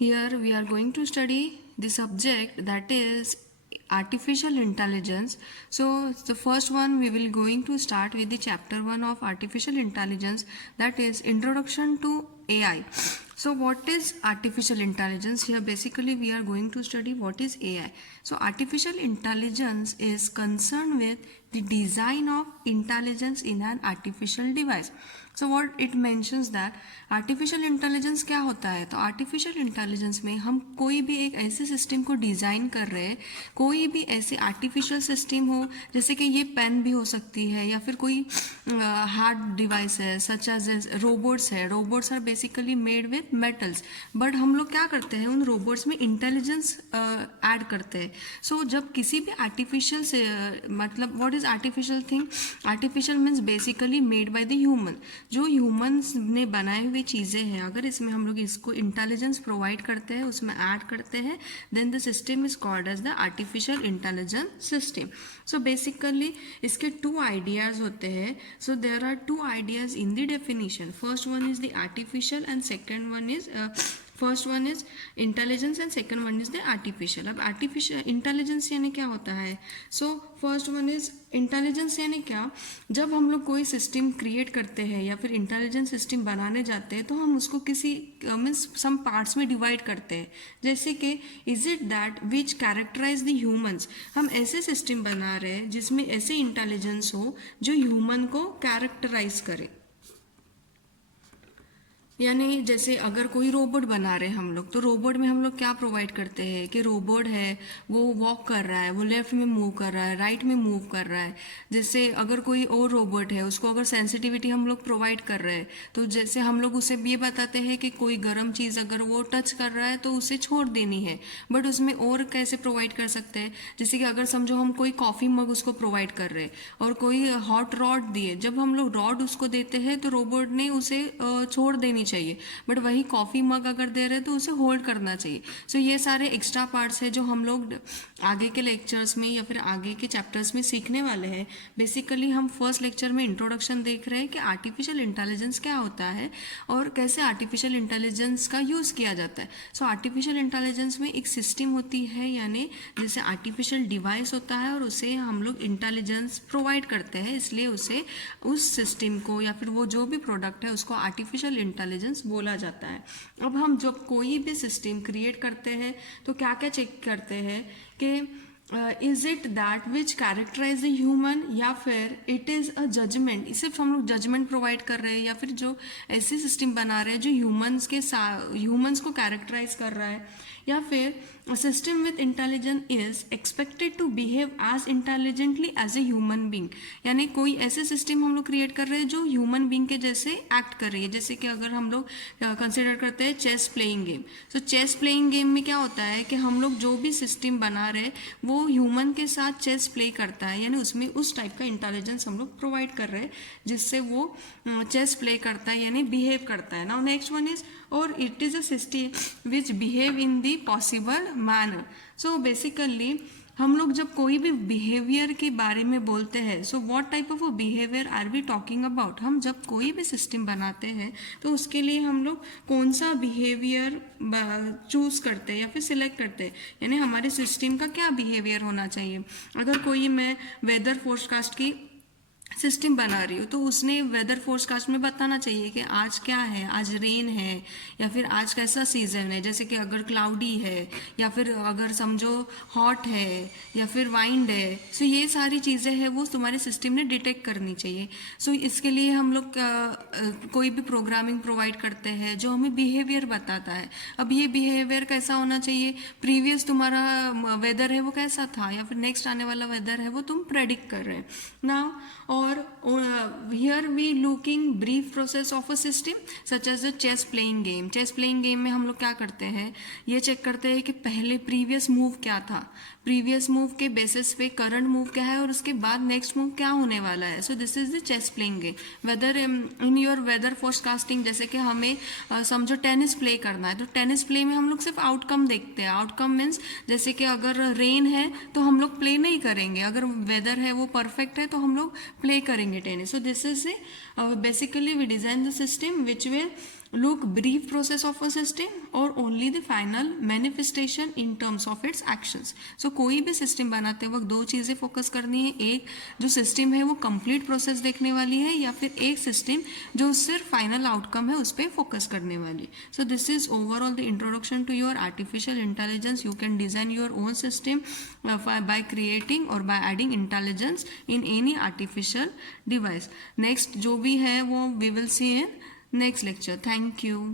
Here we are going to study the subject that is artificial intelligence. So the first one we will going to start with the chapter 1 of artificial intelligence, that is introduction to AI. So what is artificial intelligence? Here basically we are going to study what is AI. So artificial intelligence is concerned with the design of intelligence in an artificial device. So what it mentions that artificial intelligence क्या होता है. तो artificial intelligence में हम कोई भी एक ऐसे सिस्टम को डिज़ाइन कर रहे हैं, कोई भी ऐसे आर्टिफिशियल सिस्टम हो, जैसे कि ये पेन भी हो सकती है या फिर कोई हार्ड डिवाइस है सच एज रोबोट्स है. Robots are basically made with metals, but हम लोग क्या करते हैं, उन रोबोट्स में इंटेलिजेंस ऐड करते हैं. सो जब किसी भी आर्टिफिशियल से मतलब what is artificial thing, artificial means basically made by the human. जो ह्यूमंस ने बनाए हुए चीज़ें हैं, अगर इसमें हम लोग इसको इंटेलिजेंस प्रोवाइड करते हैं, उसमें ऐड करते हैं, then the system is called as the artificial intelligence system. So basically इसके टू आइडियाज़ होते हैं. So there are two ideas in the definition. First one is the artificial and second one is first one is intelligence and second one is the artificial. अब artificial intelligence यानी क्या होता है? So first one is intelligence यानी क्या, जब हम लोग कोई सिस्टम क्रिएट करते हैं या फिर इंटेलिजेंस सिस्टम बनाने जाते हैं तो हम उसको किसी मीन्स सम पार्ट्स में डिवाइड करते हैं. जैसे कि is it that which characterise the humans. हम ऐसे सिस्टम बना रहे हैं जिसमें ऐसे इंटेलिजेंस हो जो ह्यूमन को कैरेक्टराइज करे. यानी जैसे अगर कोई रोबोट बना रहे हैं हम लोग, तो रोबोट में हम लोग क्या प्रोवाइड करते हैं कि रोबोट है वो वॉक कर रहा है, वो लेफ्ट में मूव कर रहा है, राइट में मूव कर रहा है. जैसे अगर कोई और रोबोट है, उसको अगर सेंसिटिविटी हम लोग प्रोवाइड कर रहे हैं, तो जैसे हम लोग उसे ये बताते हैं कि कोई गर्म चीज़ अगर वो टच कर रहा है तो उसे छोड़ देनी है. बट उसमें और कैसे प्रोवाइड कर सकते हैं, जैसे कि अगर समझो हम कोई कॉफ़ी मग उसको प्रोवाइड कर रहे हैं और कोई हॉट रॉड दिए, जब हम लोग रॉड उसको देते हैं तो रोबोट ने उसे छोड़ देनी चाहिए, बट वही कॉफ़ी मग अगर दे रहे हैं तो उसे होल्ड करना चाहिए. सो ये सारे एक्स्ट्रा पार्ट्स है जो हम लोग आगे के लेक्चर्स में या फिर आगे के चैप्टर्स में सीखने वाले हैं. बेसिकली हम फर्स्ट लेक्चर में इंट्रोडक्शन देख रहे हैं कि आर्टिफिशियल इंटेलिजेंस क्या होता है और कैसे आर्टिफिशियल इंटेलिजेंस का यूज़ किया जाता है. सो आर्टिफिशियल इंटेलिजेंस में एक सिस्टम होती है, यानी जैसे आर्टिफिशियल डिवाइस होता है और उसे हम लोग इंटेलिजेंस प्रोवाइड करते हैं, इसलिए उसे उस सिस्टम को या फिर वो जो भी प्रोडक्ट है उसको आर्टिफिशियल इंटेलिजेंस बोला जाता है. अब हम जब कोई भी सिस्टम क्रिएट करते हैं तो क्या क्या चेक करते हैं कि is it that which characterise the human, या फिर इट इज़ अ जजमेंट. सिर्फ हम लोग जजमेंट प्रोवाइड कर रहे हैं या फिर जो ऐसे सिस्टम बना रहे हैं जो ह्यूमंस को कैरेक्टराइज कर रहा है, या फिर a system with intelligence is expected to behave as intelligently as a human being. यानी कोई ऐसे सिस्टम हम लोग क्रिएट कर रहे हैं जो ह्यूमन बींग के जैसे एक्ट कर रही है. जैसे कि अगर हम लोग कंसिडर करते हैं चेस प्लेइंग गेम. सो चेस प्लेइंग गेम में क्या होता है कि हम लोग जो भी सिस्टम बना रहे हैं वो ह्यूमन के साथ चेस प्ले करता है, यानी उसमें उस टाइप का इंटेलिजेंस हम लोग प्रोवाइड कर रहे हैं जिससे वो चेस प्ले करता है यानी बिहेव करता है. नाउ नेक्स्ट वन इज और it is a system which behave in the possible manner. So basically हम लोग जब कोई भी बिहेवियर के बारे में बोलते हैं, so what type of behaviour are we talking about. हम जब कोई भी सिस्टम बनाते हैं तो उसके लिए हम लोग कौन सा बिहेवियर चूज़ करते हैं या फिर सिलेक्ट करते हैं, यानी हमारे सिस्टम का क्या बिहेवियर होना चाहिए. अगर कोई मैं वेदर फोरकास्ट की सिस्टम बना रही हूँ तो उसने वेदर फोरकास्ट में बताना चाहिए कि आज क्या है, आज रेन है या फिर आज कैसा सीज़न है. जैसे कि अगर क्लाउडी है या फिर अगर समझो हॉट है या फिर वाइंड है, सो ये सारी चीज़ें हैं वो तुम्हारे सिस्टम ने डिटेक्ट करनी चाहिए. सो इसके लिए हम लोग कोई भी प्रोग्रामिंग प्रोवाइड करते हैं जो हमें बिहेवियर बताता है. अब ये बिहेवियर कैसा होना चाहिए, प्रीवियस तुम्हारा वेदर है वो कैसा था या फिर नेक्स्ट आने वाला वेदर है वो तुम प्रेडिक्ट कर रहे हैं ना. और here we looking brief process of a system such as a chess playing game. Chess playing game में हम लोग क्या करते हैं, ये चेक करते हैं कि पहले प्रीवियस मूव क्या था, प्रीवियस मूव के बेसिस पे करंट मूव क्या है और उसके बाद नेक्स्ट मूव क्या होने वाला है. So this is the chess playing game. Weather in your weather forecasting, जैसे कि हमें समझो टेनिस प्ले करना है तो टेनिस प्ले में हम लोग सिर्फ आउटकम देखते हैं. आउटकम मीन्स जैसे कि अगर रेन है तो हम लोग प्ले नहीं करेंगे, अगर वेदर है वो परफेक्ट है तो हम लोग प्ले करेंगे tennis. So this is basically we design the system which will look brief process of a system or only the final manifestation in terms of its actions. So कोई भी system बनाते वक्त दो चीज़ें फोकस करनी है, एक जो सिस्टम है वो कंप्लीट प्रोसेस देखने वाली है, या फिर एक सिस्टम जो सिर्फ फाइनल आउटकम है उस पर फोकस करने वाली. So this is overall the introduction to your artificial intelligence. You can design your own system by creating or by adding intelligence in any artificial device. Next जो भी है वो we will see in next lecture. Thank you.